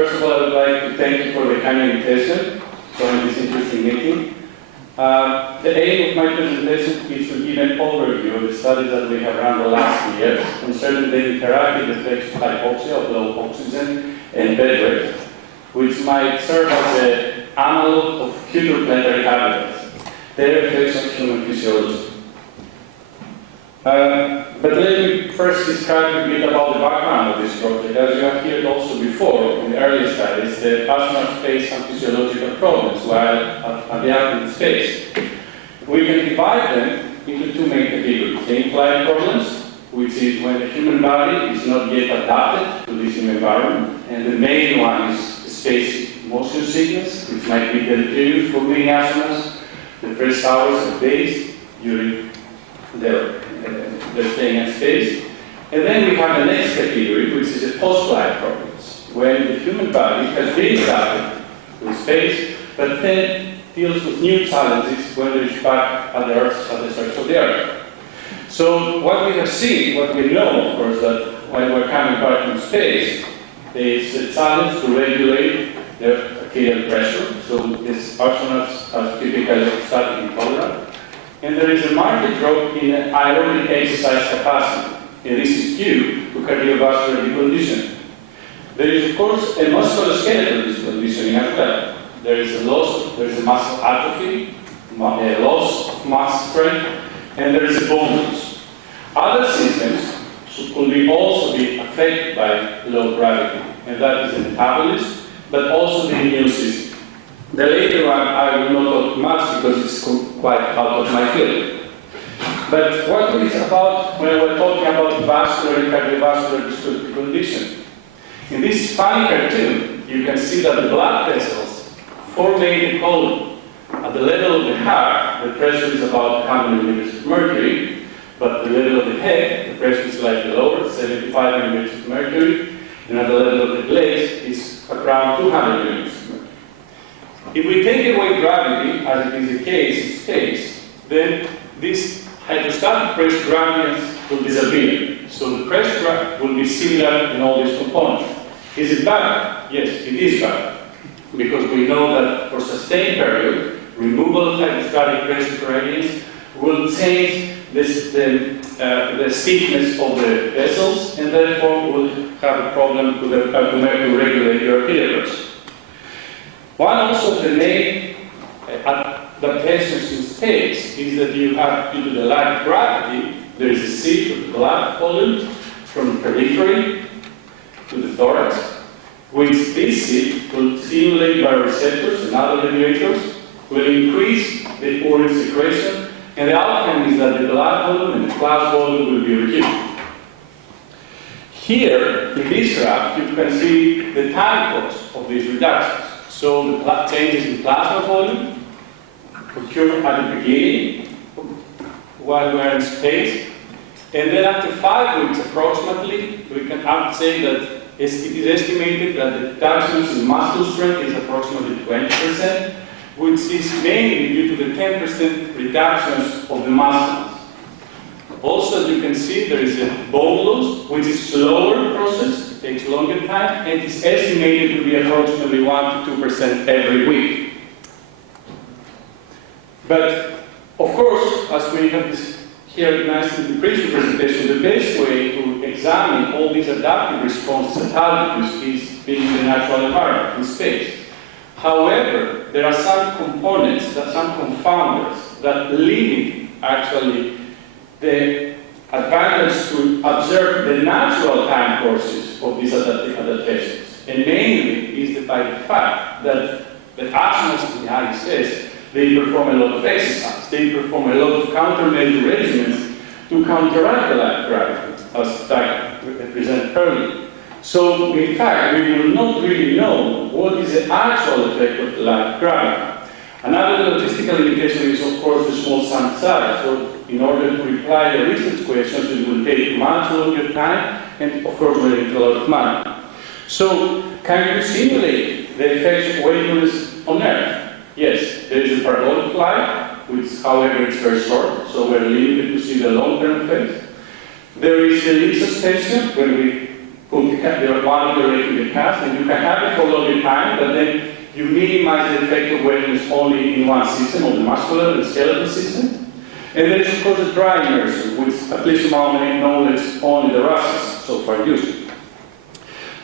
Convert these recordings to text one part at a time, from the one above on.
First of all, I would like to thank you for the kind invitation to join this interesting meeting. The aim of my presentation is to give an overview of the studies that we have run the last years concerning the interactive effects of hypoxia, of low oxygen, and bedrest, which might serve as an analogue of future planetary habitats, their effects on human physiology. But let me first describe a bit about the background of this project. As you have heard also before, in the earlier studies, the astronauts face some physiological problems while at the active space. We can divide them into two main categories. The in-flight problems, which is when the human body is not yet adapted to this new environment, and the main one is space motion sickness, which might be deleterious for many astronauts the first hours and days during their staying in space. And then we have the next category, which is the post-flight problems, when the human body has been adapted to space, but then deals with new challenges when it is back at the Earth, at the surface of the Earth. So what we have seen, what we know, of course, that when we're coming back from space, is the challenge to regulate their arterial pressure. So these astronauts are typically static intolerant. And there is a marked drop in aerobic exercise capacity, and this is due to cardiovascular deconditioning. There is, of course, a musculoskeletal deconditioning as well. There is a muscle atrophy, a loss of mass strength, and there is a bone loss. Other systems could also be affected by low gravity, and that is the metabolism, but also the immune system. The later one I will not talk much because it's quite out of my field. But what is about when we're talking about vascular and cardiovascular condition? In this funny cartoon, you can see that the blood vessels form a column. At the level of the heart, the pressure is about 100 millimeters of mercury, but at the level of the head, the pressure is slightly lower, 75 millimeters of mercury, and at the level of the legs, it's around 200 millimeters of mercury. If we take away gravity, as it is the case in space, then these hydrostatic pressure gradients will disappear. So the pressure will be similar in all these components. Is it bad? Yes, it is bad. Because we know that for sustained period, removal of hydrostatic pressure gradients will change the stiffness of the vessels, and therefore will have a problem to regulate your arterial pressure. One also of the main adaptations in space is that you have, due to the lack of gravity, there is a shift of blood volume from the periphery to the thorax, which this shift will stimulate bioreceptors and other regulators, will increase the urine secretion, and the outcome is that the blood volume and the plasma volume will be reduced. Here, in this graph, you can see the time course of these reductions. So the changes in plasma volume occur at the beginning while we're in space, and then after 5 weeks approximately, we can say that it is estimated that the reductions in muscle strength is approximately 20%, which is mainly due to the 10% reductions of the muscles. Also, as you can see, there is a bone loss, which is a slower process, it takes longer time, and it's estimated to be approximately 1 to 2% every week. But, of course, as we have here nicely in the previous presentation, the best way to examine all these adaptive responses at altitude is being in the natural environment, in space. However, there are some components, some confounders that limit actually the advantage to observe the natural time courses of these adaptations. And mainly is by the fact that the astronauts in the United States, they perform a lot of exercise. They perform a lot of countermeasure regimens to counteract the lack of gravity, as Doug presented earlier. So, in fact, we will not really know what is the actual effect of the lack of gravity. Another logistical limitation is, of course, the small sample size. So, in order to reply the research questions, it will take much longer time, and of course, will need a lot of money. So, can you simulate the effects of wakefulness on Earth? Yes, there is a parabolic flight, which, however, is very short, so we're limited to see the long-term effects. There is a lead suspension, when we put the monitor in the it has, and you can have it for a longer time, but then you minimize the effect of wetness only in one system, on the muscular and skeletal system. And there is, of course, a dry immersion, which, at least to my knowledge, only the Russians so far use.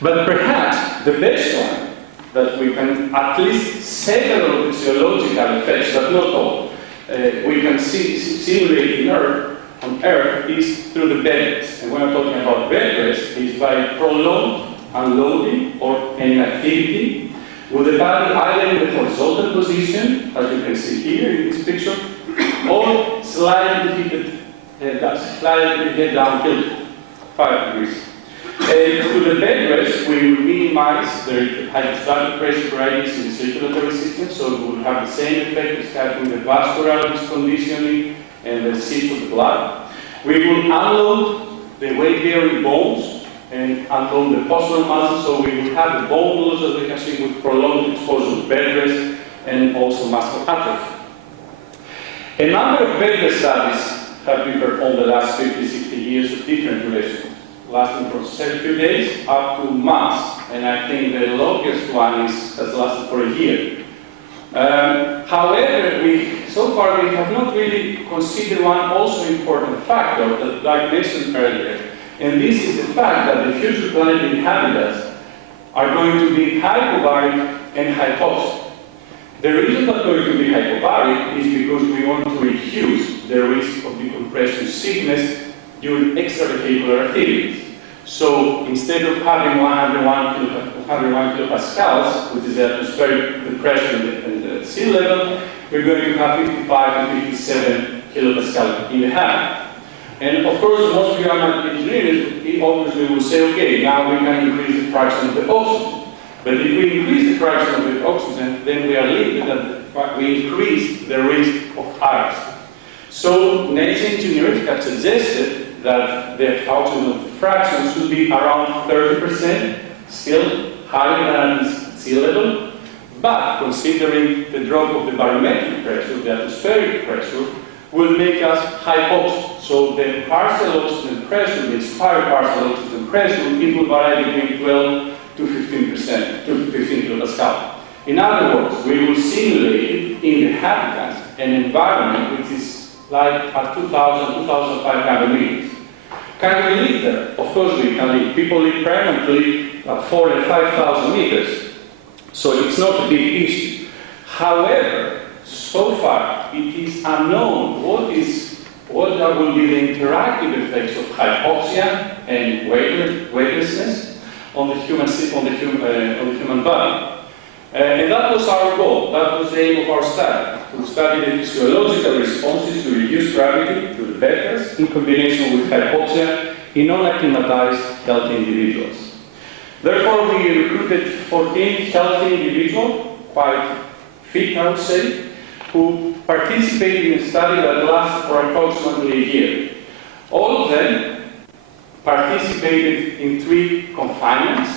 But perhaps the best one, that we can at least several physiological effects, but not all, we can simulate on Earth is through the bedrest. And when I'm talking about bedrest, is by prolonged unloading or inactivity with the body either in the horizontal position, as you can see here in this picture, or slightly head down tilted, 5 degrees. Through the bedrest, we will minimize the hydrostatic pressure gradients in the circulatory system, so we will have the same effect as having the vascular disconditioning and the seat of the blood. We will unload the weight-bearing bones and unload the postural muscles, so we will have the bone loss, as we can see, with prolonged exposure to bedrest and also muscle atrophy. A number of bedrest studies have been performed the last 50, 60 years of different durations, lasting from a few days up to months, and I think the longest one has lasted for a year. However, so far we have not really considered one also important factor that I mentioned earlier, and this is the fact that the future planetary inhabitants are going to be hypobaric and hypoxic. The reason that we're going to be hypobaric is because we want to reduce the risk of decompression sickness during extravehicular activities. So instead of having 101 kilopascals, which is the atmospheric pressure at the sea level, we're going to have 55 to 57 kilopascal in the hand. And of course, most of engineers obviously will say, okay, now we can increase the fraction of the oxygen. But if we increase the fraction of the oxygen, then we are limited that we increase the risk of arrest. So nature engineers have suggested that the oxygen fraction should be around 30%, still higher than sea level, but considering the drop of the barometric pressure, the atmospheric pressure, will make us hypoxic. So the partial oxygen pressure, the inspired partial oxygen pressure, it will vary between 12 to 15%, to 15 kilopascal. In other words, we will simulate in the habitat an environment which is like at 2,000, 2,500 meters. Can we live there? Of course we can live. People live permanently at 4,000 and 5,000 meters. So it's not a big issue. However, so far it is unknown what will be the interactive effects of hypoxia and weightlessness on the human body. And that was our goal. That was the aim of our study, to study the physiological responses to reduced gravity to the bedrest in combination with hypoxia in non-acclimatized healthy individuals. Therefore, we recruited 14 healthy individuals, quite fit, I would say, who participated in a study that lasted for approximately a year. All of them participated in 3 confinements.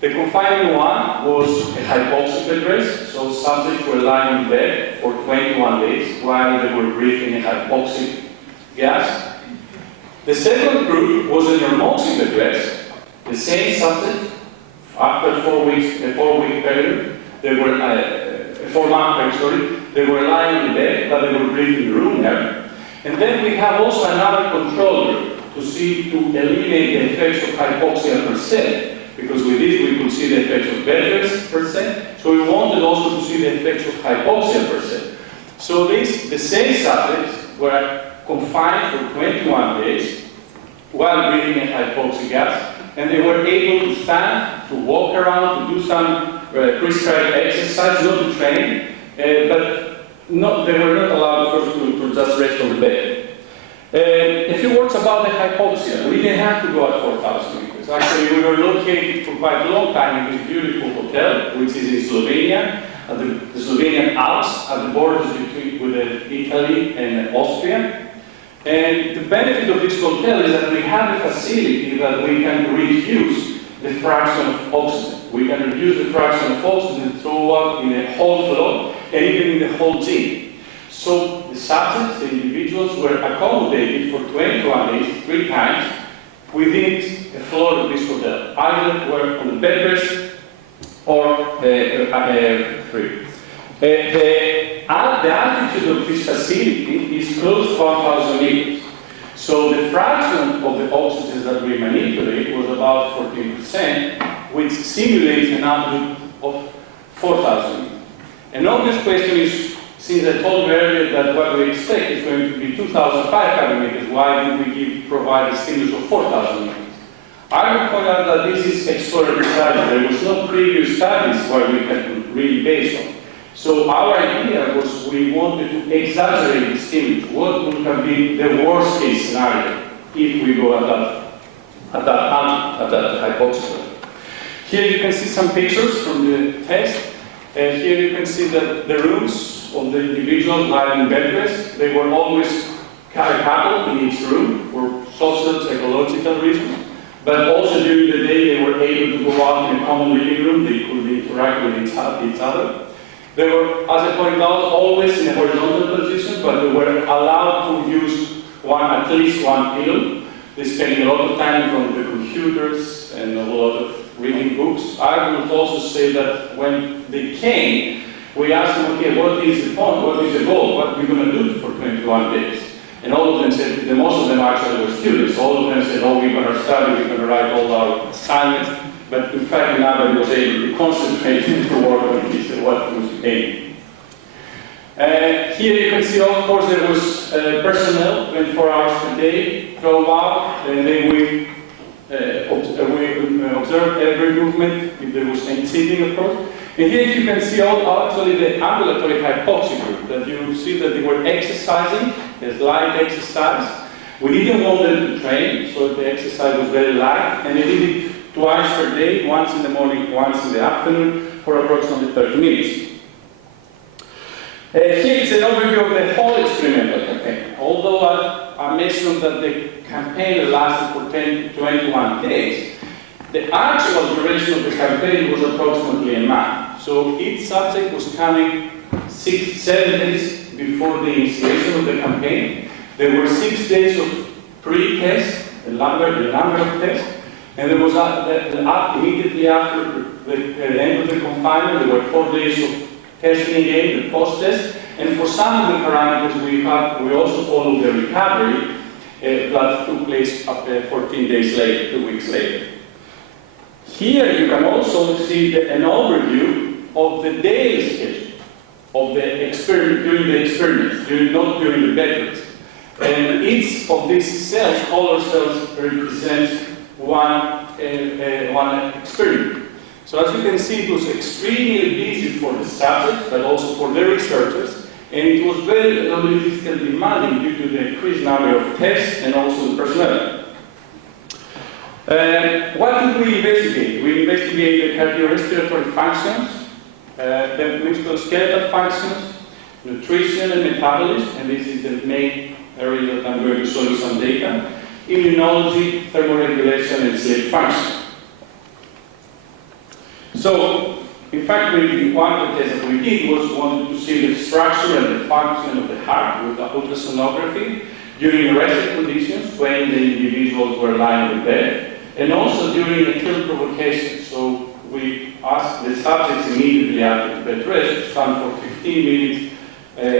The confinement one was a hypoxic bedrest, so subjects were lying in bed for 21 days while they were breathing a hypoxic gas. The second group was a normoxic bedrest. The same subject, after a 4-week period, they were a 4-month period, they were lying in bed, but they were breathing room air. And then we have also another control group to eliminate the effects of hypoxia per se, because with this we could see the effects of bedrest per se. So we wanted also to see the effects of hypoxia per se. So the same subjects were confined for 21 days while breathing a hypoxic gas, and they were able to stand, to walk around, to do some prescribed exercise, not to train, but they were not allowed first to just rest on the bed. A few words about the hypoxia. We didn't have to go at 4,000 meters. Actually, we were located for quite a long time in this beautiful hotel, which is in Slovenia, at the Slovenian Alps, at the borders with Italy and Austria. And the benefit of this hotel is that we have a facility that we can reduce the fraction of oxygen. We can reduce the fraction of oxygen throughout in the whole flow and even in the whole gym. So the subjects, the individuals, were accommodated for 21 days, 3 times, within the floor of this hotel, either were on the bedrest or free. The altitude of this facility is close to 1,000 meters. So the fraction of the oxygen that we manipulate was about 14%, which simulates an altitude of 4,000 meters. An obvious question is, since I told you earlier that what we expect is going to be 2,500 meters, why did we provide a stimulus of 4,000 meters? I would point out that this is exploratory study. There was no previous studies where we had really based on. So our idea was we wanted to exaggerate the stimulus. What would have been the worst case scenario if we go at that hypoxic? Here you can see some pictures from the test. Here you can see that the rooms of the individuals lying in bed rest, they were always coupled in each room for social, psychological reasons. But also during the day, they were able to go out in a common living room. They could interact with each other. They were, as I pointed out, always in a horizontal position, but they were allowed to use at least one pillow. They spent a lot of time in front of the computers and a lot of reading books. I would also say that when they came, we asked them, okay, what is the point? What is the goal? What are we going to do for 21 days? And all of them said, most of them actually were students. All of them said, oh, we're going to study, we're going to write all our assignments. But in fact, nobody was able to concentrate to work on what was aiming. Here you can see, of course, there was personnel 24 hours per day, 12 hours, and then we observed every movement, if there was any seating, of course. And here you can see actually the ambulatory hypoxic group, that you see that they were exercising, there's light exercise. We didn't want them to train, so the exercise was very light, and they did it twice per day, once in the morning, once in the afternoon, for approximately 30 minutes. Here is an overview of the whole experimental campaign. Although I mentioned that the campaign lasted for 10 to 21 days, the actual duration of the campaign was approximately a month. So each subject was coming 7 days before the initiation of the campaign. There were 6 days of pre-test, the number of tests, and there was immediately after the end of the confinement, there were 4 days of testing again, the post-test, and for some of the parameters we also followed the recovery that took place up 14 days later, 2 weeks later. Here you can also see an overview of the daily schedule of the experiment, during the experiments, not during the bedrest. And each of these cells, color cells, represents one experiment. So as you can see, it was extremely busy for the subjects, but also for the researchers, and it was very logistically demanding due to the increased number of tests and also the personnel. What did we investigate? We investigated cardiorespiratory functions, the musculoskeletal functions, nutrition and metabolism, and this is the main area that I'm going to show you some data, immunology, thermoregulation, and sleep function. So, in fact, one of the tests that we did was wanted to see the structure and the function of the heart with the ultrasonography during rested conditions when the individuals were lying in bed, and also during a tilt provocation. So we asked the subjects immediately after the bed rest to stand for 15 minutes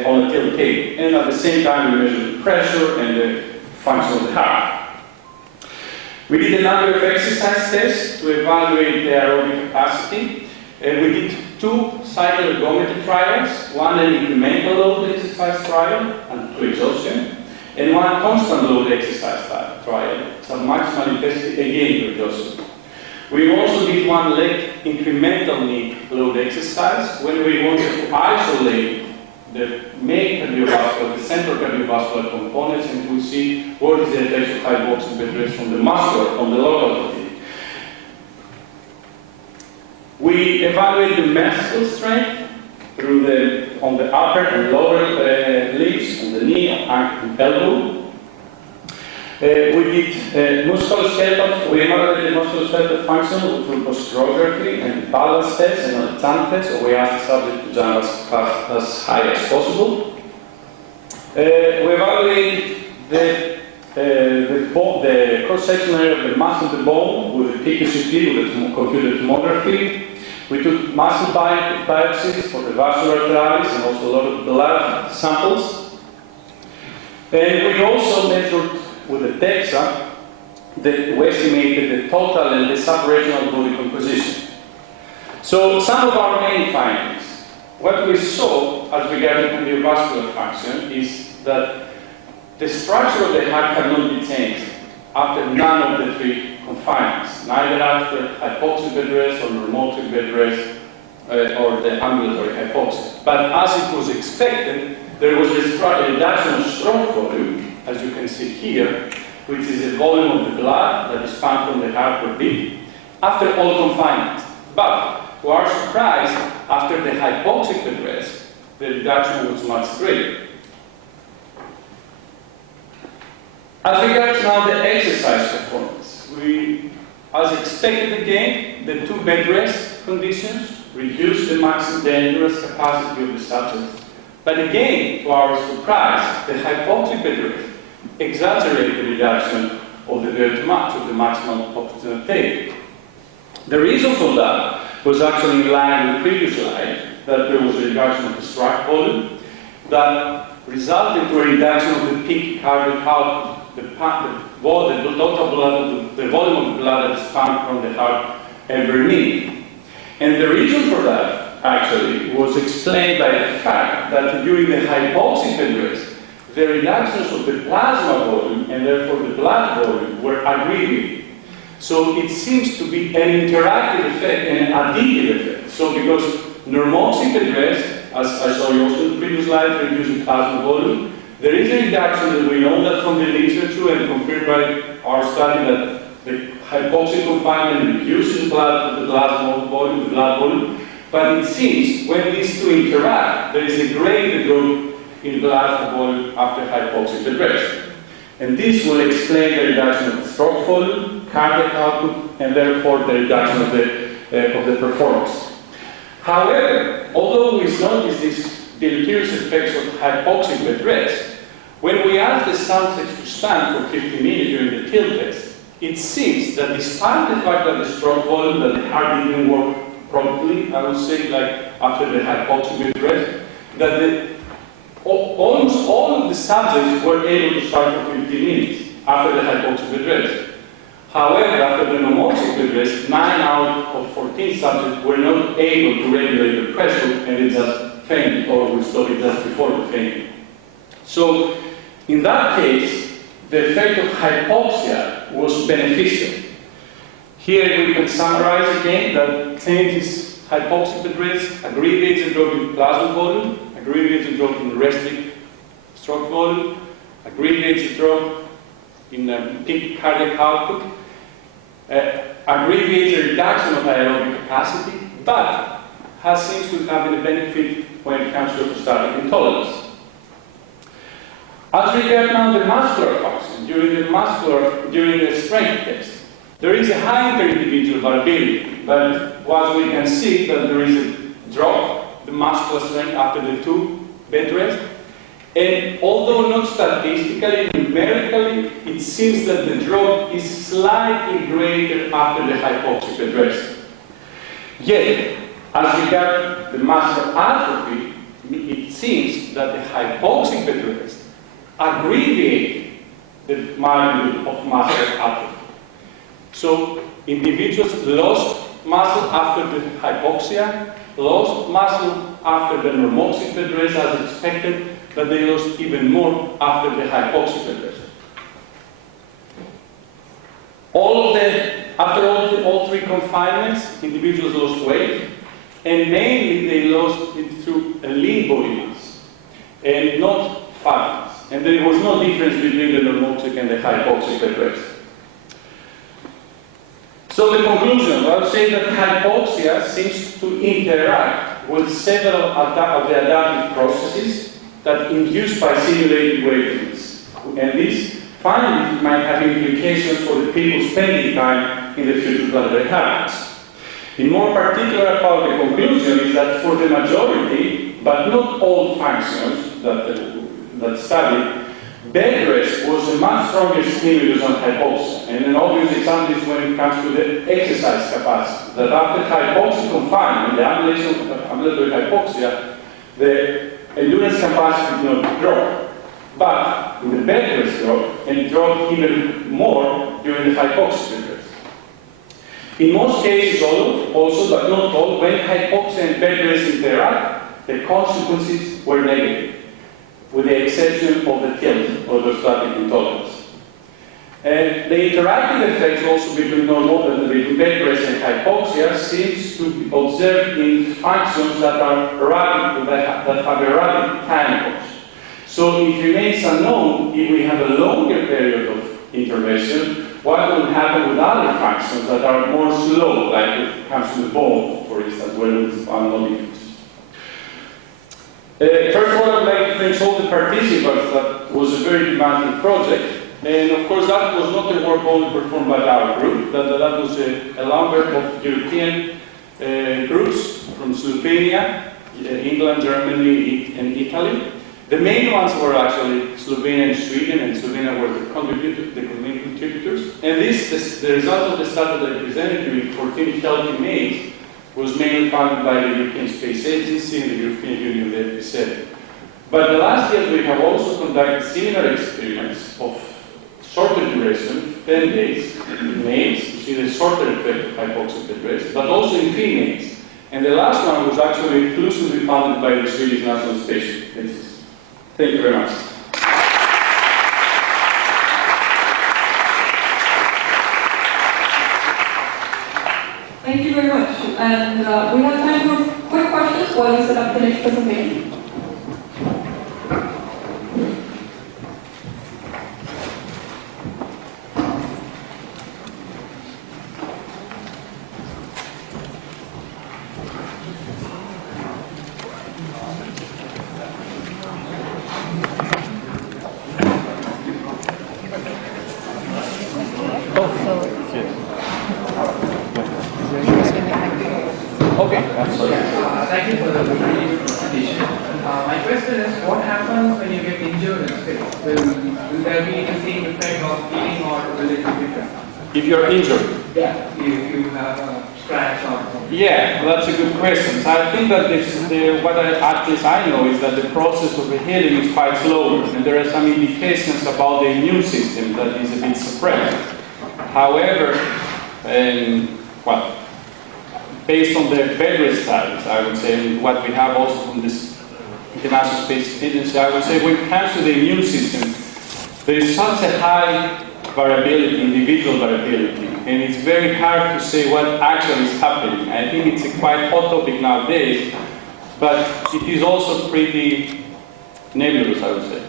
on a tilt table, and at the same time we measured the pressure and the function of the heart. We did a number of exercise tests to evaluate the aerobic capacity. We did 2 cycle ergometry trials, one an incremental load exercise trial and to exhaustion, and one constant load exercise trial, some maximal intensity again to exhaustion. We also did one leg incremental knee load exercise when we wanted to isolate the main cardiovascular, the central cardiovascular components, and we see what is the effect of hypoxic bedrest from the muscular, on the local fatigue. We evaluate the muscle strength through on the upper and lower limbs, on the knee, ankle, and elbow. We did musculoskeletal. We evaluated the musculoskeletal function through posturography and balance tests and a jump test. So we asked the subject to jump as high as possible. We evaluated the the cross-section area of the mass of the bone with the PQCT, with the computed tomography. We took muscle biopsies for the vascular arteries and also a lot of blood samples. And we also measured with the DEXA, we estimated the total and the subregional body composition. So some of our main findings. What we saw as regarding cardiovascular function is that the structure of the heart cannot be changed after none of the three confinements, neither after hypoxic bedrest or normoxic bedrest or the ambulatory hypoxia. But as it was expected, there was a reduction of stroke volume, as you can see here, which is the volume of the blood that is pumped from the heart per beat, after all confinement. But to our surprise, after the hypoxic bedrest, the reduction was much greater. As regards now the exercise performance, as expected again, the two bedrest conditions reduced the maximum endurance capacity of the subject. But again, to our surprise, the hypoxic bedrest exaggerated the reduction of the VO2 of the maximum oxygen uptake. The reason for that was actually in line with the previous slide, that there was a reduction of the stroke volume that resulted to a reduction of the peak cardiac output, the total blood, the volume of blood that is pumped from the heart every minute. And the reason for that, actually, was explained by the fact that during the hypoxic bedrest, the reductions of the plasma volume and therefore the blood volume were agreed. So it seems to be an interactive effect, an additive effect. So because normoxic bedrest, as I saw you also in the previous slide, reducing plasma volume, there is a reduction that we know that from the literature and confirmed by our study that the hypoxic confinement reduces the plasma volume, the blood volume. But it seems when these two interact, there is a greater growth in plasma volume after hypoxic bedrest. And this will explain the reduction of the stroke volume, cardiac output, and therefore the reduction of the performance. However, although we notice these deleterious effects of hypoxic bedrest, when we ask the subjects to stand for 15 minutes during the tilt test, it seems that despite the fact that the stroke volume, that the heart didn't work properly, I would say, like after the hypoxic bedrest, that almost all of the subjects were able to start for 15 minutes after the hypoxic bedrest. However, after the normoxic bedrest, 9 out of 14 subjects were not able to regulate the pressure and they just fainted, or we stopped it just before the fainting. So, in that case, the effect of hypoxia was beneficial. Here we can summarize again that changes hypoxic bedrest, aggregates a drop in plasma volume, aggregates a drop in resting stroke volume, aggregates a drop in peak cardiac output, aggregates a reduction of aerobic capacity, but seems to have a benefit when it comes to orthostatic intolerance. As regards now the muscular function, during the strength test, there is a high inter-individual variability, but as we can see that there is a drop, the muscular strength after the two bedrest, and although not statistically, numerically, it seems that the drop is slightly greater after the hypoxic bedrest. Yet, as regards the muscle atrophy, it seems that the hypoxic bedrest aggravate the magnitude of muscle atrophy. So, individuals lost muscle after the hypoxia, lost muscle after the normoxic bedrest as expected, but they lost even more after the hypoxic bedrest. After all three confinements, individuals lost weight, and mainly they lost it through a lean body mass, and not fat mass. And there was no difference between the normoxic and the hypoxic bedrest. So the conclusion, I would say that hypoxia seems to interact with several of the adaptive processes that induced by simulated weightlessness. And these findings might have implications for the people spending time in the future planetary habits. In more particular about the conclusion is that for the majority, but not all functions that studied, Bedrest was a much stronger stimulus than hypoxia, and an obvious example is when it comes to the exercise capacity. That after hypoxic confinement, the ambulatory hypoxia, the endurance capacity did not drop. But in the bedrest drop, and it dropped even more during the hypoxic bedrest. In most cases, also, but not all, when hypoxia and bedrest interact, the consequences were negative, with the exception of the tilt, or the static intolerance. And the interactive effects also between bedrest and hypoxia seems to be observed in functions that are rapid, that have a rapid time course. So it remains unknown if we have a longer period of intervention, what will happen with other functions that are more slow, like when it comes to the bone, for instance, where we found no difference. First of all, I'd like to thank all the participants. That was a very demanding project. And of course, that was not a work only performed by our group. That was a number of European groups from Slovenia, England, Germany, and Italy. The main ones were actually Slovenia and Sweden, and Slovenia were the main contributors. And the result of the study that I presented to you, 14 healthy males, was mainly funded by the European Space Agency and the European Union, the FP7. But the last year we have also conducted similar experiments of shorter duration, 10 days, in males, to see the shorter effect of hypoxic bedrest, but also in females. And the last one was actually exclusively funded by the Swedish National Space Agency. Thank you very much. Thank you very much. And we have time for quick questions while we set up the next presentation. Thank you for the presentation. My question is, what happens when you get injured in space? Will there be the same effect of healing, or will it be different? If you're injured? Yeah, if you have a scratch or something. Yeah, well, that's a good question. So I think that at least I know is that the process of the healing is quite slower, and there are some indications about the immune system that is a bit suppressed. However, based on the bedrest studies, I would say, what we have also from this International Space Agency, I would say when it comes to the immune system, there is such a high variability, individual variability, and it's very hard to say what actually is happening. I think it's a quite hot topic nowadays, but it is also pretty nebulous, I would say.